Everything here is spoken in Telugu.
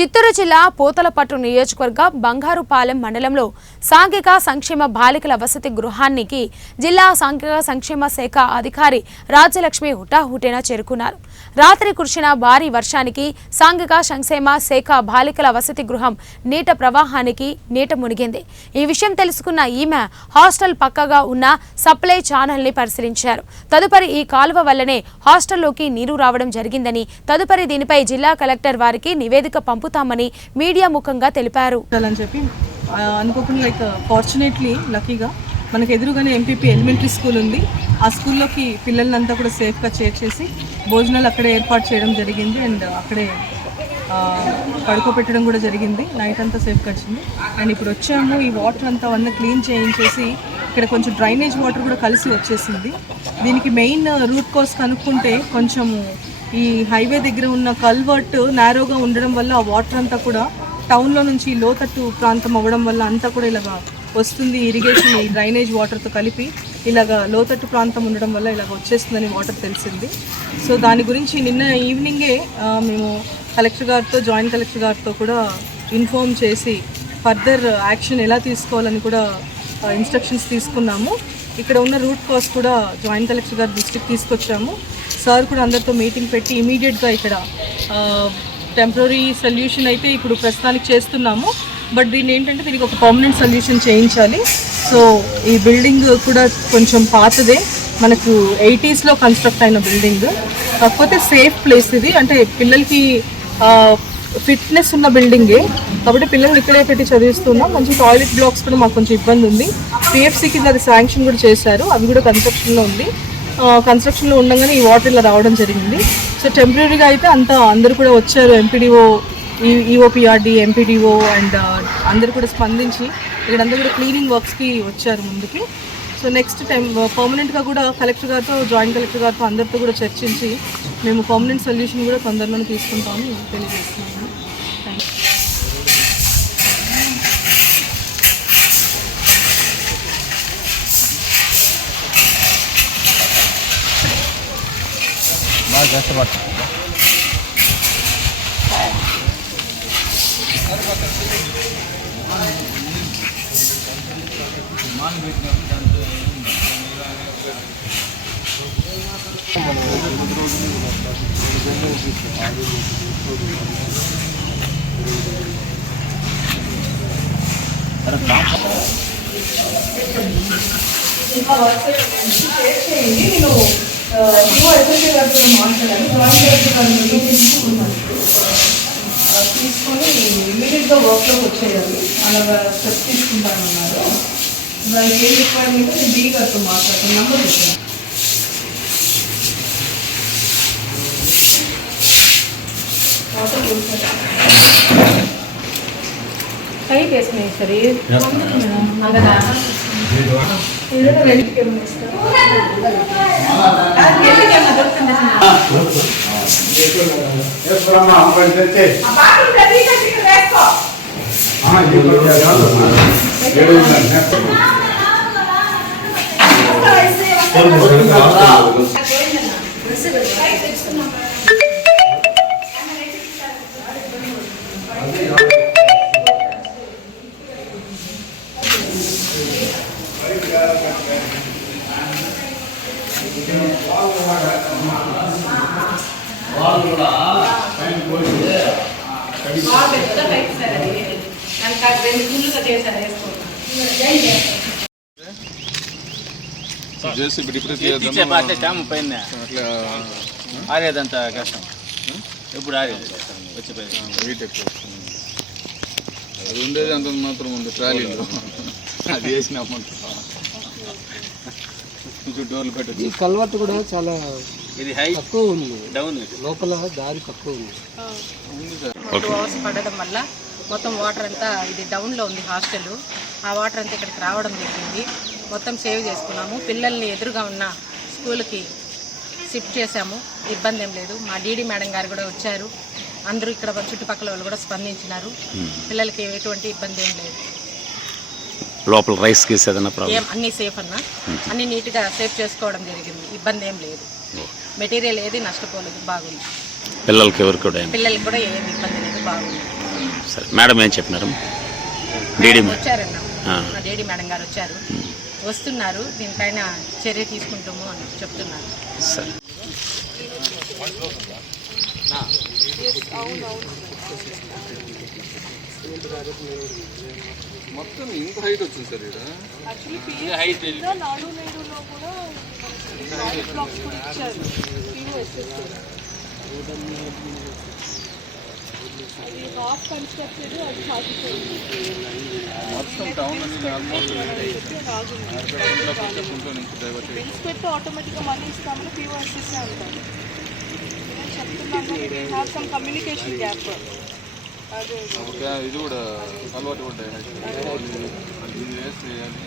చిత్తూరు జిల్లా పోతలపట్టు నియోజకవర్గం బంగారుపాలెం మండలంలో సాంఘిక సంక్షేమ బాలికల వసతి గృహానికి జిల్లా సాంఘిక సంక్షేమ శాఖ అధికారి రాజ్యలక్ష్మి హుటాహుటిన చేరుకున్నారు. రాత్రి కురిసిన భారీ వర్షానికి సాంఘిక సంక్షేమ శాఖ బాలికల వసతి గృహం నీట ప్రవాహానికి నీట మునిగింది. ఈ విషయం తెలుసుకున్న ఈమె హాస్టల్ పక్కగా ఉన్న సప్లై ఛానల్ ని పరిశీలించారు. తదుపరి ఈ కాలువ వల్లనే హాస్టల్లోకి నీరు రావడం జరిగిందని, తదుపరి దీనిపై జిల్లా కలెక్టర్ వారికి నివేదిక పంపుతామని మీడియా ముఖంగా తెలిపారు. అనుకోకుండా ఫార్చునేట్లీ లక్కీగా మనకు ఎదురుగానే ఎంపీపీ ఎలిమెంటరీ స్కూల్ ఉంది. ఆ స్కూల్లోకి పిల్లలంతా కూడా సేఫ్గా చేర్చేసి భోజనాలు అక్కడే ఏర్పాటు చేయడం జరిగింది. అండ్ అక్కడే పడుకోబెట్టడం కూడా జరిగింది. నైట్ అంతా సేఫ్ వచ్చింది. అండ్ ఇప్పుడు వచ్చాము, ఈ వాటర్ అంతా క్లీన్ చేయించేసి ఇక్కడ కొంచెం డ్రైనేజ్ వాటర్ కూడా కలిసి వచ్చేసింది. దీనికి మెయిన్ రూట్ కాజ్ కనుక్కుంటే కొంచెము ఈ హైవే దగ్గర ఉన్న కల్వర్ట్ నేరోగా ఉండడం వల్ల ఆ వాటర్ అంతా కూడా టౌన్లో నుంచి లోతట్టు ప్రాంతం అవ్వడం వల్ల అంతా కూడా ఇలాగా వస్తుంది. ఇరిగేషన్ ఈ డ్రైనేజ్ వాటర్తో కలిపి ఇలాగ లోతట్టు ప్రాంతం ఉండడం వల్ల ఇలాగ వచ్చేస్తుందని వాటర్ తెలిసింది. సో దాని గురించి నిన్న ఈవినింగే మేము కలెక్టర్ గారితో, జాయింట్ కలెక్టర్ గారితో కూడా ఇన్ఫార్మ్ చేసి ఫర్దర్ యాక్షన్ ఎలా తీసుకోవాలని కూడా ఇన్స్ట్రక్షన్స్ తీసుకున్నాము. ఇక్కడ ఉన్న రూట్ కాజ్ కూడా జాయింట్ కలెక్టర్ గారి దృష్టికి తీసుకొచ్చాము. సార్ కూడా అందరితో మీటింగ్ పెట్టి ఇమీడియట్గా ఇక్కడ టెంపరీ సొల్యూషన్ అయితే ఇప్పుడు ప్రస్తుతానికి చేస్తున్నాము. బట్ దీన్ని ఏంటంటే దీనికి ఒక పర్మనెంట్ సొల్యూషన్ చేయించాలి. సో ఈ బిల్డింగ్ కూడా కొంచెం పాతదే, మనకు 80s కన్స్ట్రక్ట్ అయిన బిల్డింగ్. కాకపోతే సేఫ్ ప్లేస్ ఇది, అంటే పిల్లలకి ఫిట్నెస్ ఉన్న బిల్డింగే కాబట్టి పిల్లల్ని ఇక్కడే పెట్టి చదివిస్తున్నాం. మంచి టాయిలెట్ బ్లాక్స్ కూడా మాకు కొంచెం ఇబ్బంది ఉంది. PFC కింద అది శాంక్షన్ కూడా చేశారు, అవి కూడా కన్స్ట్రక్షన్లో ఉంది. కన్స్ట్రక్షన్లో ఉండగానే ఈ వాటర్ ఇలా రావడం జరిగింది. సో టెంపరీగా అయితే అందరూ కూడా వచ్చారు. ఎంపీడీఓ, EOPRD, MPDO అండ్ అందరూ కూడా స్పందించి ఇక్కడంతా కూడా క్లీనింగ్ వర్క్స్కి వచ్చారు ముందుకి. సో నెక్స్ట్ టైం పర్మనెంట్గా కూడా కలెక్టర్ గారితో, జాయింట్ కలెక్టర్ గారితో అందరితో కూడా చర్చించి మేము పర్మనెంట్ సొల్యూషన్ కూడా తొందరలోనే తీసుకుంటామని తెలియజేస్తున్నాము. Thank you. ఇంకా వర్క్ చేయండి. నేను ఎస్ఎస్సీ గారితో మాట్లాడాను. జాయింట్ కలెక్టర్ గారిని తీసుకొని ఇమీడియట్గా వర్క్లోకి వచ్చేయాలి. అలాగా స్టెప్స్ తీసుకుంటానన్నారు. దానికి ఏం రిక్వైర్మెంట్ నేను డీ గారితో మాట్లాడుతాను. నెంబర్ ఇచ్చాను. కై వేసుకున్నాయి సరే రెండుకి ఏమైనా ఇస్తారు. ఆరేదంత కష్టం. ఎప్పుడు ఆరేది వచ్చిపోయింది. అది ఉండేది అంత మాత్రం ఉంది ట్రాలీలో. అది వేసిన డోర్లు పెట్టచ్చు. ఈ కల్వర్ట్ కూడా చాలా ఇది హై తక్కువ ఉంది, డౌన్ లోపల దారి తక్కువ ఉంది. 2 అవర్స్ పడడం వల్ల మొత్తం వాటర్ అంతా ఇది డౌన్లో ఉంది హాస్టల్. ఆ వాటర్ అంతా ఇక్కడికి రావడం జరిగింది. మొత్తం సేవ్ చేసుకున్నాము. పిల్లల్ని ఎదురుగా ఉన్న స్కూల్కి షిఫ్ట్ చేశాము. ఇబ్బంది ఏం లేదు. మా డీడీ మేడం గారు కూడా వచ్చారు. అందరూ ఇక్కడ చుట్టుపక్కల వాళ్ళు కూడా స్పందించినారు. పిల్లలకి ఎటువంటి ఇబ్బంది ఏం లేదు. లోపల రైస్ కేసు ఏదైనా ప్రాబ్లం? అన్నీ సేఫ్ అన్న, అన్నీ నీట్గా సేఫ్ చేసుకోవడం జరిగింది. ఇబ్బంది ఏం లేదు. మెటీరియల్ ఏది నష్టపోలేదు, బాగుంది. పిల్లలకి ఎవరికి కూడా పిల్లలకి కూడా ఏమి ఇబ్బంది లేదు, బాగుంది. సరే మేడం ఏం చెప్పినారు? డీడీ వచ్చారన్న ఆ. మా డేడీ మేడం గారు వచ్చారు, వస్తున్నారు, దీనిపైన చర్య తీసుకుంటాము అని చెప్తున్నారు. సరే. మొత్తం ఇంత హైట్ వచ్చింది సార్ ఇక్కడ. హైట్ మొత్తం టౌన్ అని ఆల్మోస్ట్ కుంట్లో నుంచి డైవర్ట్ బిల్స్ పెట్టి ఆటోమేటిక్గా మనీ ఇస్తామని POSS అంటారు. చెప్తున్నాను సమ్ కమ్యూనికేషన్ గ్యాప్. అదే ఇది కూడా అలవాటు పడ్డాయి. ఇది వేస్ట్ చేయాలి.